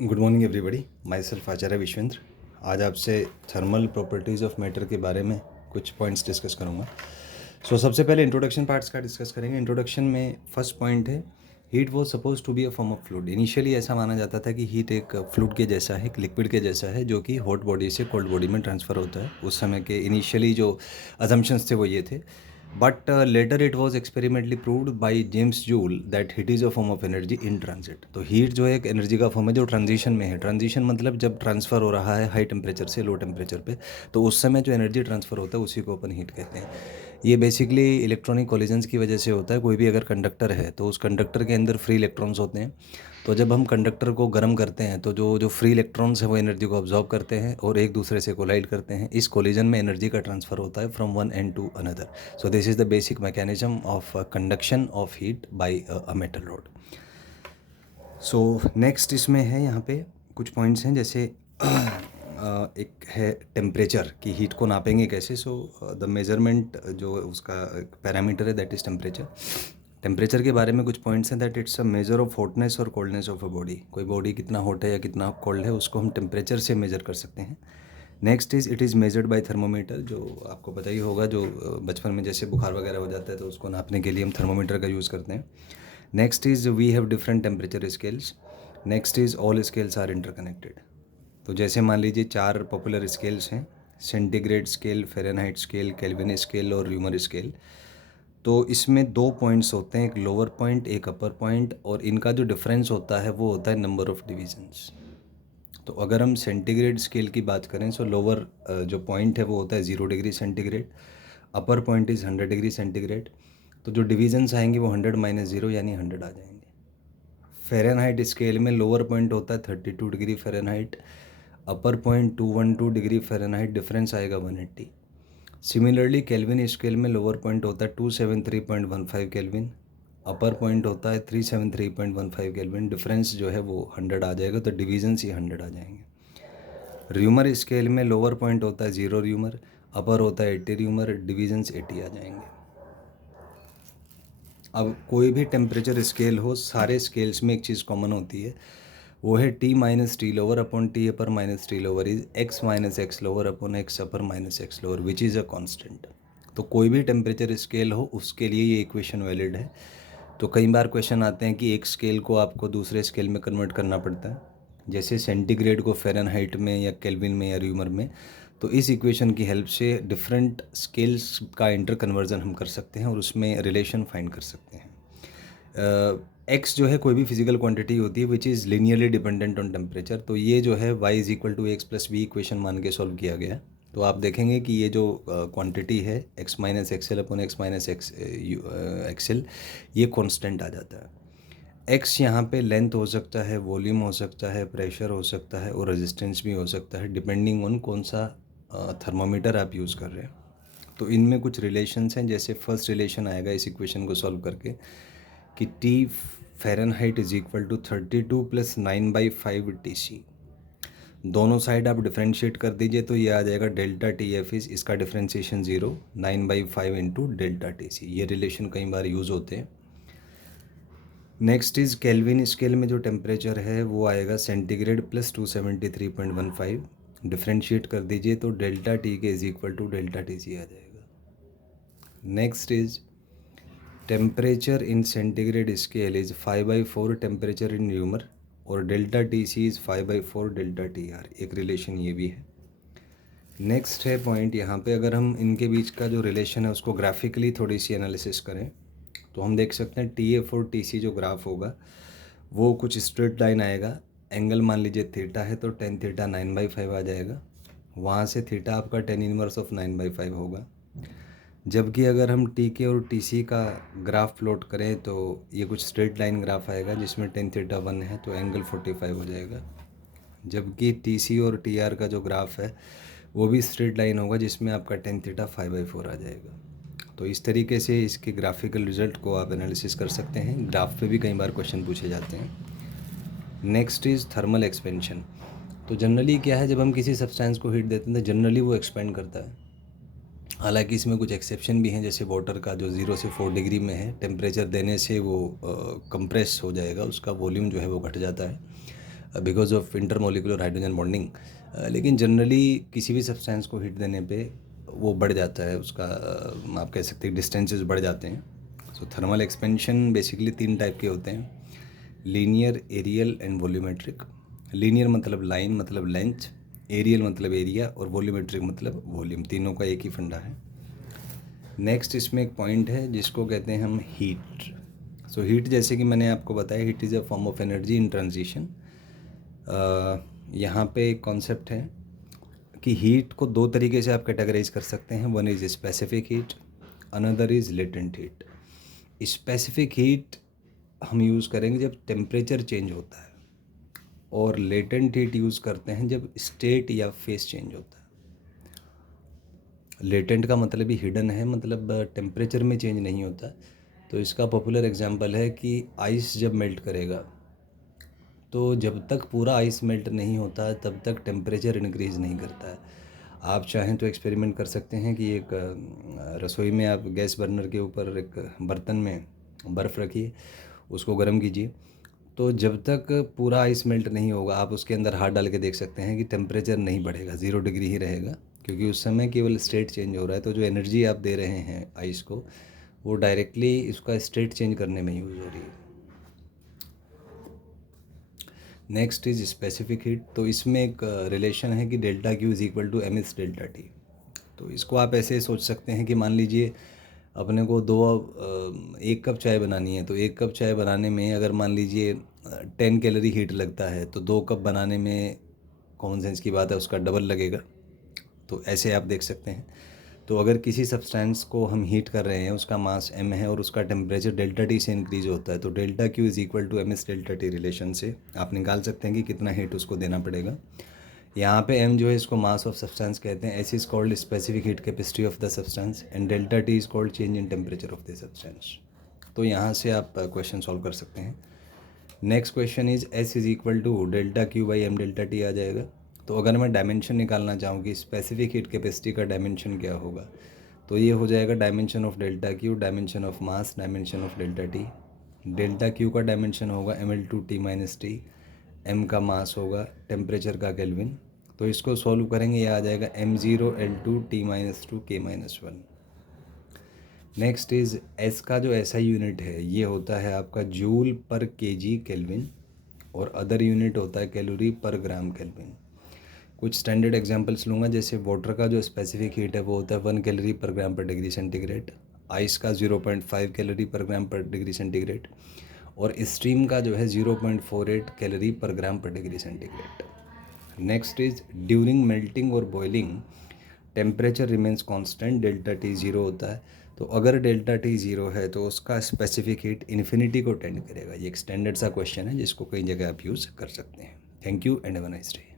Good morning everybody, myself Acharya Vishvendra. आज आपसे thermal properties of matter के बारे में कुछ पॉइंट्स डिस्कस करूँगा। सबसे पहले इंट्रोडक्शन पार्ट्स का डिस्कस करेंगे। इंट्रोडक्शन में फर्स्ट पॉइंट है, heat was suppose to be a form of fluid. Initially ऐसा माना जाता था कि हीट एक फ्लूइड के जैसा है, एक लिक्विड के जैसा है, जो कि हॉट बॉडी से कोल्ड बॉडी में ट्रांसफ़र होता है। उस समय के इनिशियली जो अजम्पशंस थे वो ये थे, but later it was experimentally proved by James joule that heat is a form of energy in transit. तो हीट जो है एक एनर्जी का फॉर्म है जो ट्रांजिशन में है। ट्रांजिशन मतलब जब ट्रांसफ़र हो रहा है हाई टेम्परेचर से लो टेम्परेचर पे, तो उस समय जो एनर्जी ट्रांसफ़र होता है उसी को अपन हीट कहते हैं। ये बेसिकली इलेक्ट्रॉनिक कोलिजन्स की वजह से होता है। कोई भी अगर कंडक्टर है तो उस कंडक्टर के अंदर फ्री इलेक्ट्रॉन्स होते हैं। तो जब हम कंडक्टर को गर्म करते हैं तो जो जो फ्री इलेक्ट्रॉन्स हैं वो एनर्जी को ऑब्जॉर्व करते हैं और एक दूसरे से कोलाइड करते हैं। इस कोलिजन में एनर्जी का ट्रांसफ़र होता है from one end to another. So this is the basic mechanism of conduction of heat by a metal rod. So next इसमें है, यहाँ पे कुछ पॉइंट्स हैं, जैसे एक है टेम्परेचर की हीट को नापेंगे कैसे। द मेजरमेंट जो उसका पैरामीटर है दैट इज़ टेम्परेचर। टेम्परेचर के बारे में कुछ पॉइंट्स हैं, that it's a measure of hotness और कोल्डनेस ऑफ अ बॉडी। कोई बॉडी कितना हॉट है या कितना कोल्ड है उसको हम टेम्परेचर से मेजर कर सकते हैं। Next is it is measured by thermometer. जो आपको पता ही होगा, जो बचपन में जैसे बुखार वगैरह हो जाता है तो उसको नापने के लिए हम थर्मोमीटर का यूज़ करते हैं। Next is we have different temperature scales. Next is all scales are interconnected. तो जैसे मान लीजिए 4 पॉपुलर स्केल्स हैं, centigrade scale, Fahrenheit scale, Kelvin scale और र्यूमर स्केल। तो इसमें 2 पॉइंट्स होते हैं, एक लोअर पॉइंट एक अपर पॉइंट, और इनका जो डिफरेंस होता है वो होता है नंबर ऑफ़ डिविजन्स। तो अगर हम सेंटीग्रेड स्केल की बात करें तो लोअर जो पॉइंट है वो होता है 0 degree centigrade, upper point is 100 degree centigrade. तो जो डिविजन्स आएंगे वो 100 - 0 यानी 100 आ जाएंगे। फ़ारेनहाइट स्केल में लोअर पॉइंट होता है 32 डिग्री फ़ारेनहाइट, अपर पॉइंट 212 डिग्री फ़ारेनहाइट, डिफरेंस आएगा 180। सिमिलरली केल्विन स्केल में लोअर पॉइंट होता है 273.15 केल्विन, अपर पॉइंट होता है 373.15 केल्विन, डिफरेंस जो है वो 100 आ जाएगा। तो डिवीजन्स ही 100 आ जाएंगे। र्यूमर स्केल में लोअर पॉइंट होता है 0 र्यूमर, अपर होता है 80 र्यूमर, डिवीजन्स 80 आ जाएंगे। अब कोई भी टेम्परेचर स्केल हो, सारे स्केल्स में एक चीज़ कॉमन होती है, वो है T - T lower upon T upper minus T lower is X - X lower upon X upper minus X lower, which is a constant. तो कोई भी टेम्परेचर स्केल हो उसके लिए ये इक्वेशन वैलिड है। तो कई बार क्वेश्चन आते हैं कि एक स्केल को आपको दूसरे स्केल में कन्वर्ट करना पड़ता है, जैसे सेंटीग्रेड को फ़ारेनहाइट में या केल्विन में या र्यूमर में। तो इस इक्वेशन की हेल्प से डिफरेंट स्केल्स का इंटर कन्वर्जन हम कर सकते हैं और उसमें रिलेशन फाइंड कर सकते हैं। एक्स जो है कोई भी फिजिकल क्वांटिटी होती है which is linearly dependent on temperature. तो ये जो है y is equal to x plus b equation मान के सॉल्व किया गया है। तो आप देखेंगे कि ये जो क्वांटिटी है x - XL upon x - x XL, ये कांस्टेंट आ जाता है। x यहाँ पे लेंथ हो सकता है, वॉल्यूम हो सकता है, प्रेशर हो सकता है और रेजिस्टेंस भी हो सकता है, डिपेंडिंग ऑन कौन सा थर्मोमीटर आप यूज़ कर रहे हैं। तो इनमें कुछ रिलेशंस हैं, जैसे फर्स्ट रिलेशन आएगा इस इक्वेशन को सॉल्व करके कि T Fahrenheit is equal to 32 + 9/5 TC। दोनों साइड आप डिफ्रेंशिएट कर दीजिए तो ये आ जाएगा डेल्टा TF इज़, इसका डिफ्रेंशिएशन 0, 9/5 इंटू डेल्टा TC। ये रिलेशन कई बार यूज़ होते हैं। नेक्स्ट इज़ केल्विन स्केल में जो टेम्परेचर है वो आएगा सेंटीग्रेड प्लस 273.15। डिफ्रेंशिएट कर दीजिए तो डेल्टा T के is equal to delta TC आ जाएगा। Next is temperature in centigrade scale is 5/4 temperature in Reaumur और delta TC is 5/4 delta TR। एक रिलेशन ये भी है। नेक्स्ट है पॉइंट, यहाँ पे अगर हम इनके बीच का जो रिलेशन है उसको ग्राफिकली थोड़ी सी एनालिसिस करें तो हम देख सकते हैं TF और TC जो ग्राफ होगा वो कुछ स्ट्रेट लाइन आएगा। एंगल मान लीजिए थीटा है तो tan थीटा 9/5 आ जाएगा। वहाँ से थीटा आपका tan इनवर्स ऑफ 9/5 होगा। जबकि अगर हम TK और TC का ग्राफ प्लॉट करें तो ये कुछ स्ट्रेट लाइन ग्राफ आएगा जिसमें tan थीटा 1 है तो एंगल 45 हो जाएगा। जबकि TC और TR का जो ग्राफ है वो भी स्ट्रेट लाइन होगा जिसमें आपका tan थीटा 5/4 आ जाएगा। तो इस तरीके से इसके ग्राफिकल रिजल्ट को आप एनालिसिस कर सकते हैं। ग्राफ पे भी कई बार क्वेश्चन पूछे जाते हैं। Next is thermal expansion. तो जनरली क्या है, जब हम किसी सब्सटेंस को हीट देते हैं तो जनरली वो एक्सपेंड करता है। हालांकि इसमें कुछ एक्सेप्शन भी हैं, जैसे वाटर का जो 0 से 4 डिग्री में है, टेम्परेचर देने से वो कंप्रेस हो जाएगा, उसका वॉल्यूम जो है वो घट जाता है। Because of intermolecular hydrogen bonding. लेकिन जनरली किसी भी सब्सटेंस को हीट देने पे वो बढ़ जाता है, उसका आप कह सकते हैं डिस्टेंसेस बढ़ जाते हैं। So thermal expansion basically 3 type के होते हैं, linear, areal and volumetric. Linear मतलब लाइन मतलब लेंथ, एरियल मतलब एरिया, और वॉल्यूमेट्रिक मतलब वॉल्यूम। तीनों का एक ही फंडा है। नेक्स्ट इसमें एक पॉइंट है जिसको कहते हैं हम हीट। सो हीट, जैसे कि मैंने आपको बताया, heat is a form of energy in transition. यहाँ पे एक कॉन्सेप्ट है कि हीट को 2 तरीके से आप कैटेगराइज कर सकते हैं। One is specific heat, another is latent heat. Specific heat हम यूज़ करेंगे जब टेम्परेचर चेंज होता है, और लेटेंट हीट यूज़ करते हैं जब स्टेट या फेस चेंज होता है। लेटेंट का मतलब ही हिडन है, मतलब टेम्परेचर में चेंज नहीं होता। तो इसका पॉपुलर एग्जांपल है कि आइस जब मेल्ट करेगा, तो जब तक पूरा आइस मेल्ट नहीं होता तब तक टेम्परेचर इंक्रीज़ नहीं करता है। आप चाहें तो एक्सपेरिमेंट कर सकते हैं कि एक रसोई में आप गैस बर्नर के ऊपर एक बर्तन में बर्फ़ रखिए, उसको गर्म कीजिए, तो जब तक पूरा आइस मेल्ट नहीं होगा आप उसके अंदर हाथ डाल के देख सकते हैं कि टेम्परेचर नहीं बढ़ेगा, 0 डिग्री ही रहेगा, क्योंकि उस समय केवल स्टेट चेंज हो रहा है। तो जो एनर्जी आप दे रहे हैं आइस को, वो डायरेक्टली इसका स्टेट चेंज करने में यूज़ हो रही है। Next is specific heat. तो इसमें एक रिलेशन है कि delta Q is equal to M S delta T. तो इसको आप ऐसे सोच सकते हैं कि मान लीजिए अपने को 1 कप चाय बनानी है, तो 1 कप चाय बनाने में अगर मान लीजिए 10 कैलोरी हीट लगता है, तो 2 कप बनाने में कॉमन सेंस की बात है उसका डबल लगेगा। तो ऐसे आप देख सकते हैं। तो अगर किसी सब्सटेंस को हम हीट कर रहे हैं, उसका मास m है और उसका टेम्परेचर डेल्टा टी से इंक्रीज होता है, तो delta Q is equal to M S delta T relation से आप निकाल सकते हैं कि कितना हीट उसको देना पड़ेगा। यहाँ पे m जो है इसको मास ऑफ सब्सटेंस कहते हैं, s is called specific heat capacity of the substance, and delta T is called change in temperature of the substance. तो यहाँ से आप क्वेश्चन सॉल्व कर सकते हैं। Next question is s is equal to delta Q by M delta T आ जाएगा। तो अगर मैं डायमेंशन निकालना चाहूँ कि स्पेसिफिक हीट कैपेसिटी का डायमेंशन क्या होगा, तो ये हो जाएगा dimension of delta Q, dimension of mass, dimension of delta T. Delta Q का डायमेंशन होगा ml/T माइनस टी, m का मास होगा, टेम्परेचर का केल्विन। तो इसको सॉल्व करेंगे, ये आ जाएगा m0L2T minus 2 K minus 1। Next is S का जो ऐसा यूनिट है ये होता है आपका जूल पर केजी केल्विन, और अदर यूनिट होता है कैलोरी पर ग्राम केल्विन। कुछ स्टैंडर्ड एग्जांपल्स लूँगा, जैसे वाटर का जो स्पेसिफिक हीट है वो होता है 1 calorie per gram per degree centigrade, ice का 0.5 calorie per gram per degree centigrade, और स्टीम का जो है 0.48 calorie per gram per degree centigrade. Next is during melting और boiling temperature remains constant, delta T 0 होता है। तो अगर डेल्टा टी 0 है तो उसका स्पेसिफिक हीट इन्फिनिटी को टेंड करेगा। ये एक स्टैंडर्ड सा क्वेश्चन है जिसको कई जगह आप यूज़ कर सकते हैं। Thank you and have a nice day.